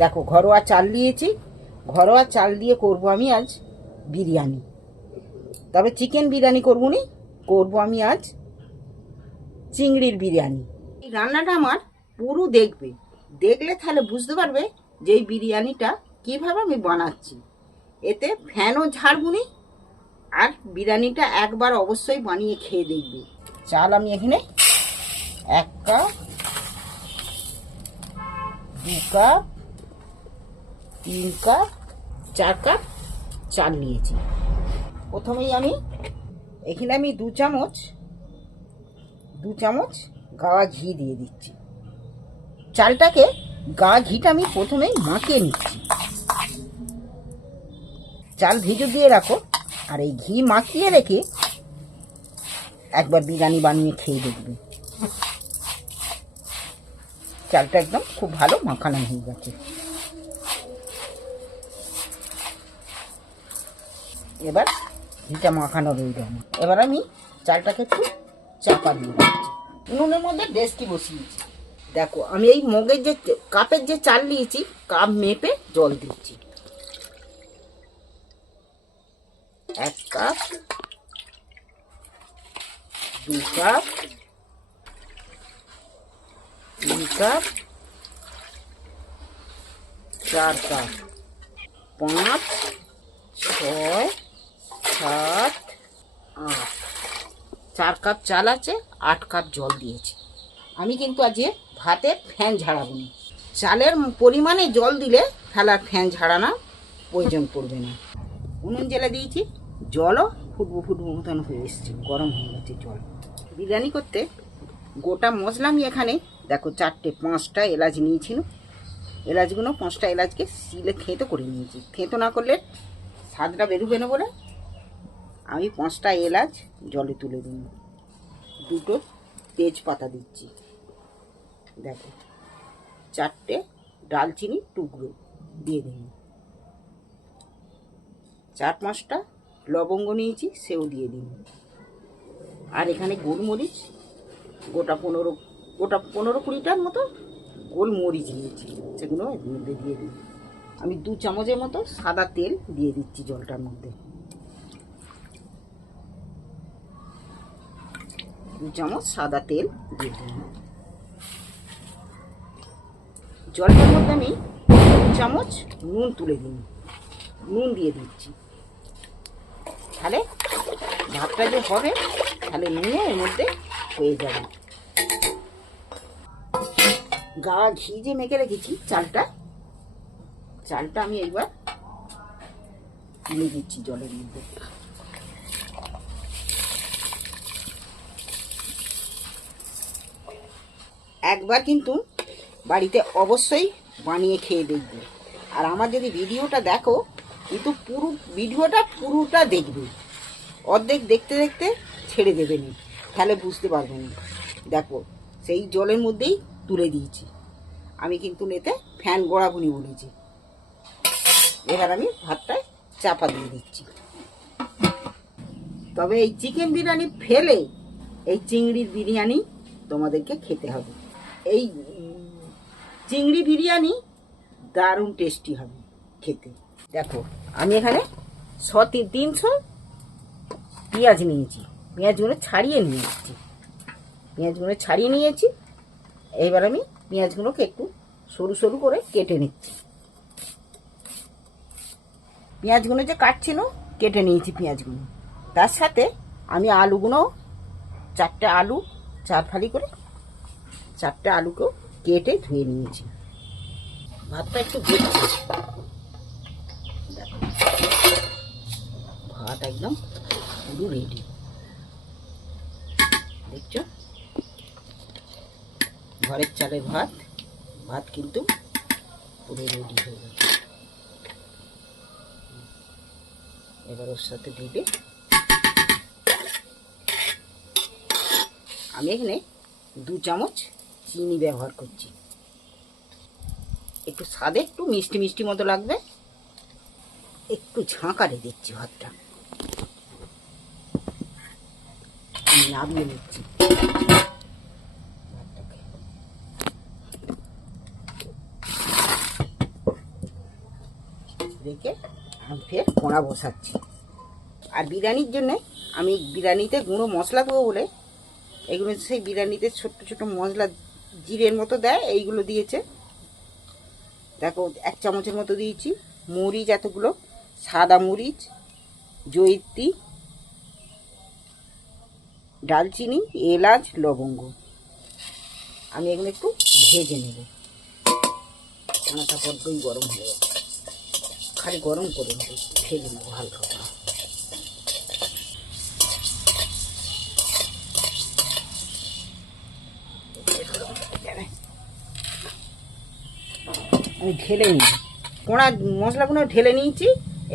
দেখো, ঘরোয়া চাল নিয়েছি ঘরোয়া চাল দিয়ে করব আমি আজ বিরিয়ানি। তবে চিকেন বিরিয়ানি করব নি, করব আমি আজ চিংড়ির বিরিয়ানি। এই রান্নাটা আমার পুরো দেখবে। দেখলে তাহলে বুঝতে পারবে যে এই বিরিয়ানিটা কীভাবে আমি বানাচ্ছি। এতে ফ্যানও ঝাড়বুনি আর বিরিয়ানিটা একবার অবশ্যই বানিয়ে খেয়ে দেখবে। চাল আমি এখানে এক কাপ, দু কাপ তিন কাপ, চার কাপ চাল নিয়েছি। প্রথমেই আমি এখানে আমি দু চামচ দু চামচ গাওয়া ঘি দিয়ে দিচ্ছি। চালটাকে গা ঘিটা আমি প্রথমেই মাখিয়ে নিচ্ছি। চাল ভিজু দিয়ে রাখো, আর এই ঘি মাখিয়ে রেখে একবার বিরিয়ানি বানিয়ে খেয়ে দেখবে। চালটা একদম খুব ভালো মাখানো হয়ে গেছে। এবার ঘিটা মাখানো রইল এবার আমি চালটাকে একটু চাপা দিয়ে দিচ্ছি। উনুনের মধ্যে ডেস্কি বসিয়েছি দেখো, আমি এই মগের যে কাপের যে চাল নিয়েছি, কাপ মেপে জল দিচ্ছি। এক কাপ, দু কাপ, তিন কাপ, চার কাপ, পাঁচ, ছয় সাত, আট। চার কাপ চাল আছে, আট কাপ জল দিয়েছি। আমি কিন্তু আজকে ভাতে ফ্যান ঝাড়াবো না। চালের পরিমাণে জল দিলে আর ফ্যান ঝাড়ানো প্রয়োজন পড়বে না। উনুন জেলে দিয়েছি, জলও ফুটবো ফুটবো মতন হয়ে এসছে, গরম হয়ে গেছে জল। বিরিয়ানি করতে গোটা মশলা আমি এখানে, দেখো চারটে, পাঁচটা এলাচ নিয়েছিল এলাচগুলো, পাঁচটা এলাচকে সিলে থেঁতো করে নিয়েছি। থেঁতো না করলে স্বাদটা বেরোবে না বলে আমি পাঁচটা এলাচ জলে তুলে দিই দুটো তেজপাতা দিচ্ছি। দেখো, চারটে ডালচিনি টুকরো দিয়ে দিন চার পাঁচটা লবঙ্গ নিয়েছি, সেও দিয়ে দিন আর এখানে গোলমরিচ, গোটা পনেরো গোটা পনেরো কুড়িটার মতো গোলমরিচ নিয়েছি, সেগুলো এর মধ্যে দিয়ে দিই। আমি দু চামচের মতো সাদা তেল দিয়ে দিচ্ছি জলটার মধ্যে। দু চামচ সাদা তেল। দিয়ে দিলাম জলটার মধ্যে আমি দু চামচ নুন তুলে দিই। নুন দিয়ে দিচ্ছি। তাহলে ভাতটা যে হবে তাহলে নুনও এর মধ্যে হয়ে যাবে। গা ঘি যে মেখে রেখেছি চালটা চালটা আমি একবার তুলে দিচ্ছি জলের মধ্যে। একবার কিন্তু বাড়িতে অবশ্যই বানিয়ে খেয়ে দেখবে। আর আমার যদি ভিডিওটা দেখো, কিন্তু পুরো ভিডিওটা পুরোটা দেখবে। অর্ধেক দেখতে দেখতে ছেড়ে দেবে না। তাহলে বুঝতে পারবে না। দেখো, সেই জলের মধ্যেই তুলে দিয়েছি। আমি কিন্তু নেতে ফ্যান গড়াগুনি বলেছি। এবার আমি ভাতটায় চাপা দিয়ে দিচ্ছি। তবে এই চিকেন বিরিয়ানি ফেলে এই চিংড়ির বিরিয়ানি তোমাদেরকে খেতে হবে। এই চিংড়ি বিরিয়ানি দারুণ টেস্টি হবে খেতে। দেখো, আমি এখানে তিন তিনশো পেঁয়াজ নিয়েছি। পেঁয়াজগুলো ছাড়িয়ে নিয়ে এসেছি পেঁয়াজগুলো ছাড়িয়ে নিয়েছি। এইবার আমি পেঁয়াজগুলোকে একটু সরু সরু করে কেটে নিচ্ছি। পেঁয়াজগুলো যে কাটছিল কেটে নিয়েছি পেঁয়াজগুলো তার সাথে আমি আলুগুলো চারটে আলু চার ফালি করে চারটে আলুকেও কেটে ধুয়ে নিয়েছি। ভাতটা একটু দেখো, ভাত একদম পুরো রেডি দেখছ? ঘরের চালের ভাত ভাত কিন্তু পুরো রেডি হয়ে গেছে। এবার ওর সাথে দিবে। আমি এখানে দু চামচ চিনি ব্যবহার করছি। একটু স্বাদে, একটু মিষ্টি মিষ্টি মতো লাগবে। একটু ঝাঁকারে দিচ্ছি ভাতটা। নামিয়ে নিচ্ছি। রেখে আমি ফের কোঁড়া বসাচ্ছি। আর বিরিয়ানির জন্যে আমি বিরিয়ানিতে গুঁড়ো মশলা দেবো বলে, এগুলো সেই বিরিয়ানিতে ছোট্ট ছোট মশলা জিরের মতো দেয়, এইগুলো দিয়েছে। দেখো, এক চামচের মতো দিয়েছি। মরিচ এতগুলো, সাদা মরিচ জৈত্রী ডালচিনি, এলাচ, লবঙ্গ। আমি এগুলো একটু ভেজে নেব। ছানাটা বড্ডই গরম হয়ে যাবে। খালি গরম করে নেব ভেজে নেব হালকা আমি ঢেলে নিই। কোঁড়া মশলাগুলো ঢেলে নিয়েছি,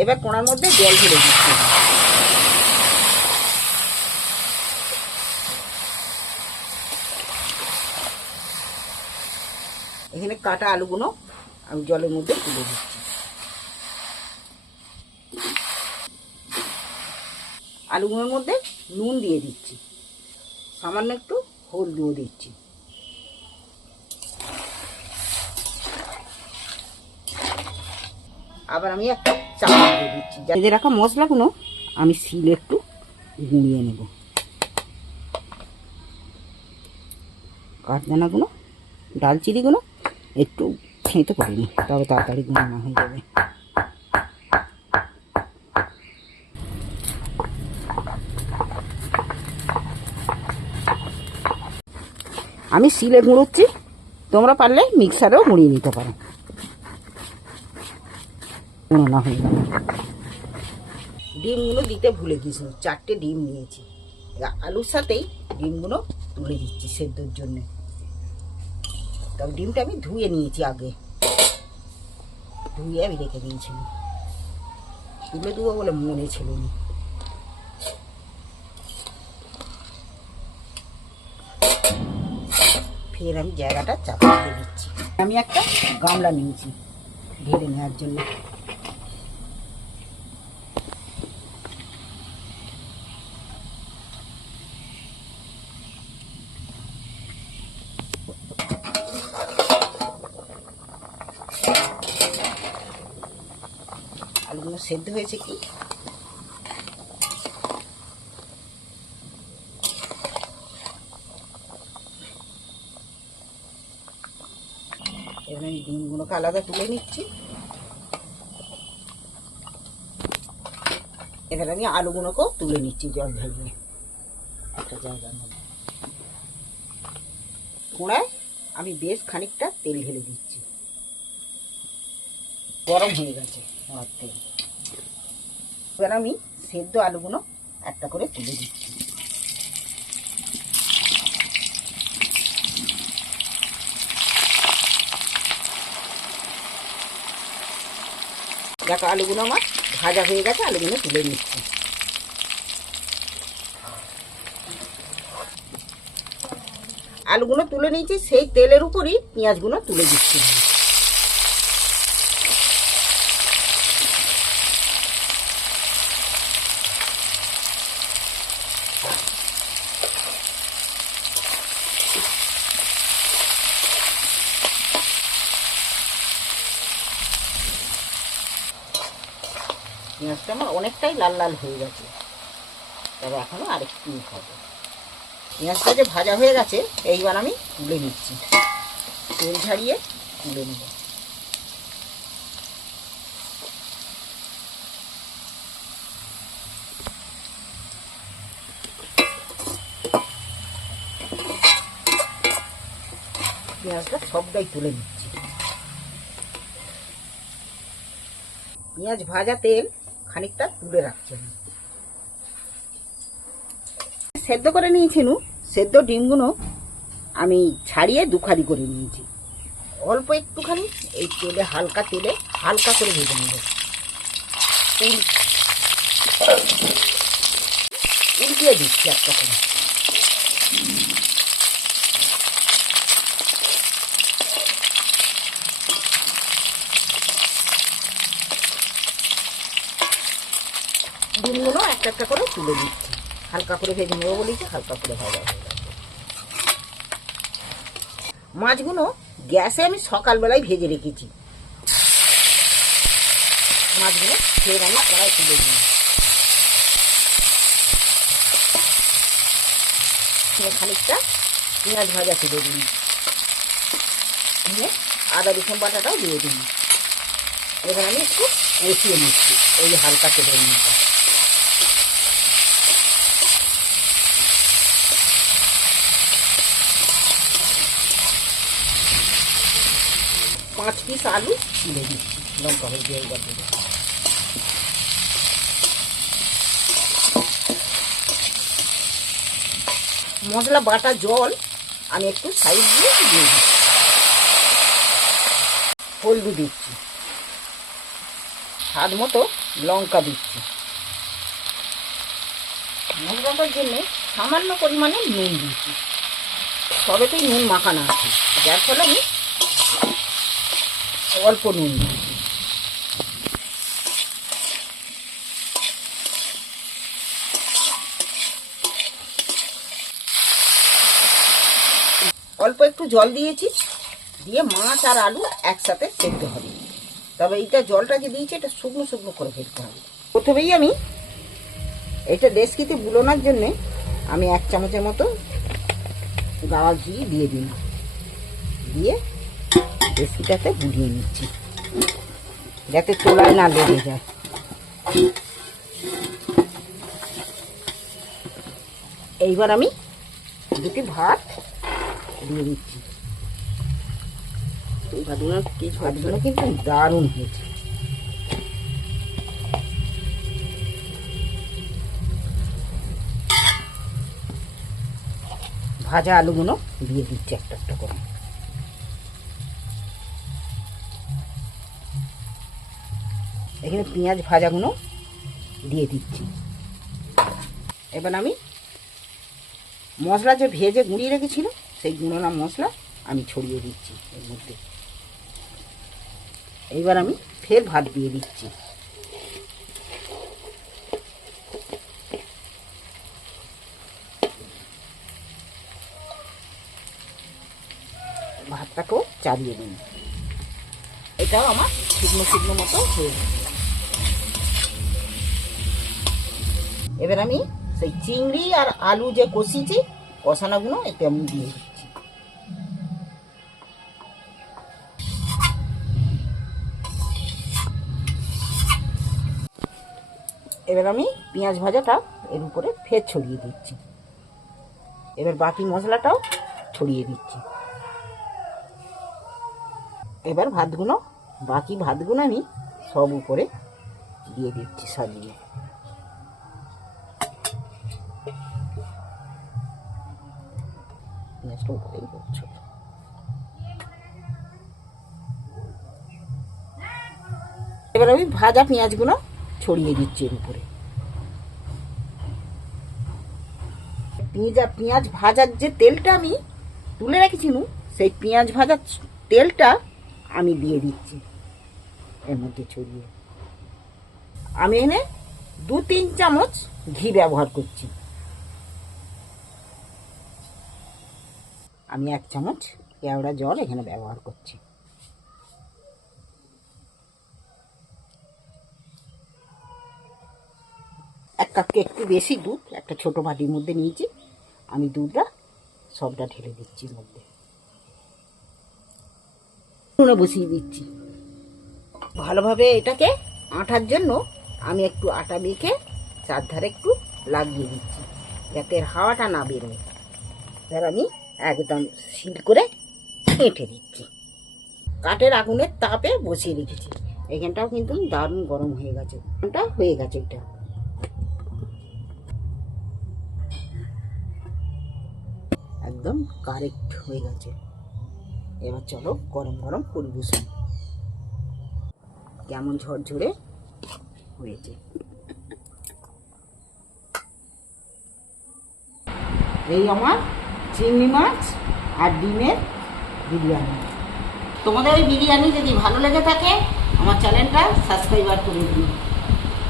এবার কোঁড়ার মধ্যে জল ঢেলে দিচ্ছি। এখানে কাটা আলুগুলো আমি জলের মধ্যে তুলে দিচ্ছি। আলুগুলোর মধ্যে নুন দিয়ে দিচ্ছি। সামান্য একটু হলদিও দিচ্ছি। আবার আমি একটা চাপা দিয়ে দিচ্ছি। ভেজে রাখা মশলাগুলো, আমি শিলে একটু গুঁড়িয়ে নেব। কাঠদানাগুলো ডালচিনিগুলো একটু খেতে পারিনি তবে তাড়াতাড়ি গুঁড়ানো হয়ে যাবে। আমি শিলে গুঁড়োচ্ছি, তোমরা পারলে মিক্সারেও গুঁড়িয়ে নিতে পারো। গুঁড়োনো হয়ে গেল। ডিমগুলো দিতে ভুলে গেছি চারটে ডিম নিয়েছি। আলুর সাথেই ডিমগুলো তুলে দিচ্ছি সেদ্ধর জন্যে। তবে ডিমটা আমি ধুয়ে নিয়েছি আগে। ধুয়ে আমি রেখে দিয়েছিলাম। তুলে দেবো বলে মনে ছিল না। ফের আমি জায়গাটা চাপা দিয়ে দিচ্ছি। আমি একটা গামলা নিয়েছি ঢেলে নেওয়ার জন্য আলুগুলো সেদ্ধ হয়েছে কি? এবার আমি ডিমগুলোকে আলাদা তুলে নিচ্ছি। এবার আমি আলুগুলোকেও তুলে নিচ্ছি জল ঢেলে একটা জায়গার মধ্যে কোড়ায় আমি বেশ খানিকটা তেল ঢেলে দিচ্ছি। গরম হয়ে গেছে। কোড়ার তেল। এবার আমি সেদ্ধ আলুগুলো একটা করে তুলে দিচ্ছি। দেখো, আলুগুলো আমার ভাজা হয়ে গেছে, আলুগুলো তুলে নিচ্ছি। আলুগুলো তুলে নিয়েছি, সেই তেলের উপরই পেঁয়াজগুলো তুলে দিচ্ছি। পেঁয়াজটা আমার অনেকটাই লাল লাল হয়ে গেছে। তবে এখনও আরেকটু হবে। পেঁয়াজটা যে ভাজা হয়ে গেছে, এইবার আমি তুলে নিচ্ছি। তেল ঝাড়িয়ে তুলে নেব। পেঁয়াজটা সবটাই তুলে নিচ্ছি। পেঁয়াজ ভাজা তেল খানিকটা তুলে রাখছে। সেদ্ধ করে নিয়েছি নু সেদ্ধ ডিমগুলো আমি ছাড়িয়ে দুখারি করে নিয়েছি। অল্প একটুখানি, এই তেলে হালকা তেলে হালকা করে ভেজে নেব। উল- উল্টিয়ে দিচ্ছি একটা করে। ডিমগুলো একটা একটা করে তুলে দিচ্ছি হালকা করে ভেজে নেব বলেছি হালকা করে ভাজা হয়ে গেছে মাছগুলো গ্যাসে আমি সকালবেলায় ভেজে রেখেছি। মাছগুলো ফের আমি কড়াই তুলে দিই খানিকটা পেঁয়াজ ভাজা তুলে দিই দিয়ে আদা রসুন বাটাটাও দিয়ে দিই। এবার আমি একটু কষিয়ে নিচ্ছি ওই হালকা তেলের মধ্যে পাঁচ পিস আলু তুলে দিচ্ছি লঙ্কা হয়ে দিয়ে গেছে মশলা, বাটা, জল আমি একটু সাইড দিয়ে দিয়ে দিচ্ছি। হলদি দিচ্ছি। স্বাদ মতো লঙ্কা দিচ্ছি। মশলাটার জন্য সামান্য পরিমাণে নুন দিচ্ছি। সবেতেই নুন মাখানো আছে। যার ফলে আমি অল্প নুন। অল্প একটু জল দিয়েছি, দিয়ে মাছ আর আলু একসাথে সেদ্ধ হবে। তবে এইটা জলটা যে দিয়েছি, এটা শুকনো শুকনো করে ফেলতে হবে। প্রথমেই আমি এটা ডেস্কিতে বুলোনোর জন্যে আমি এক চামচের মতো গাওয়া ঘি দিয়ে দিই দিয়ে ডেস্কিটাতে বুলিয়ে নিচ্ছি। যাতে তোলায় না লেগে যায়। এইবার আমি দুটি ভাত দিয়ে দিচ্ছি ভাতগুলো ভাতগুলো কিন্তু দারুণ হয়েছে। ভাজা আলুগুলো দিয়ে দিচ্ছি একটা একটা করে। এখানে পেঁয়াজ ভাজাগুলো দিয়ে দিচ্ছি। এবার আমি মশলা যে ভেজে গুঁড়িয়ে রেখেছিল, সেই গুঁড়োনা মশলা আমি ছড়িয়ে দিচ্ছি এর মধ্যে। এইবার আমি ফের ভাত দিয়ে দিচ্ছি। ভাতটাকেও চালিয়ে দিন এটাও আমার শুকনো শুকনো মতো হয়ে এবার আমি সেই চিংড়ি আর আলু যে কষিয়েছি, কষানোগুলো এতে আমি দিয়ে দিচ্ছি। এবার আমি পেঁয়াজ ভাজাটা এর উপরে ফের ছড়িয়ে দিচ্ছি। এবার বাকি মশলাটাও ছড়িয়ে দিচ্ছি। এবার ভাতগুলো, বাকি ভাতগুলো আমি সব উপরে দিয়ে দিচ্ছি সাজিয়ে। পেঁয়াজটা উপরেই করছ এবার আমি ভাজা পেঁয়াজগুলো ছড়িয়ে দিচ্ছি এর উপরে। পেঁয়াজা পেঁয়াজ ভাজার যে তেলটা আমি তুলে রেখেছিলাম সেই পেঁয়াজ ভাজার তেলটা আমি দিয়ে দিচ্ছি এর মধ্যে ছড়িয়ে। আমি এনে দু তিন চামচ ঘি ব্যবহার করছি। আমি এক চামচ কেওড়া জল এখানে ব্যবহার করছি। এক কাপকে একটু বেশি দুধ, একটা ছোট বাটির মধ্যে নিয়েছি। আমি দুধটা সবটা ঢেলে দিচ্ছি মধ্যে। নুনে বসিয়ে দিচ্ছি। ভালোভাবে এটাকে আটার জন্য আমি একটু আটা মেখে চারধারে একটু লাগিয়ে দিচ্ছি, যাতে হাওয়াটা না বেরোয়। এবার আমি একদম সিল করে এঁটে দিচ্ছি। কাঠের আগুনের তাপে বসিয়ে রেখেছি। এখানটাও কিন্তু দারুণ গরম হয়ে গেছে। এটা হয়ে গেছে এটা। একদম কারেক্ট হয়ে গেছে। এবার চলো গরম গরম পরিবেশন। কেমন ঝরঝরে হয়েছে। এই আমার চিংড়ি মাছ আর ডিমের বিরিয়ানি। তোমাদের এই বিরিয়ানি যদি ভালো লেগে থাকে, আমার চ্যানেলটা সাবস্ক্রাইবার করে দিন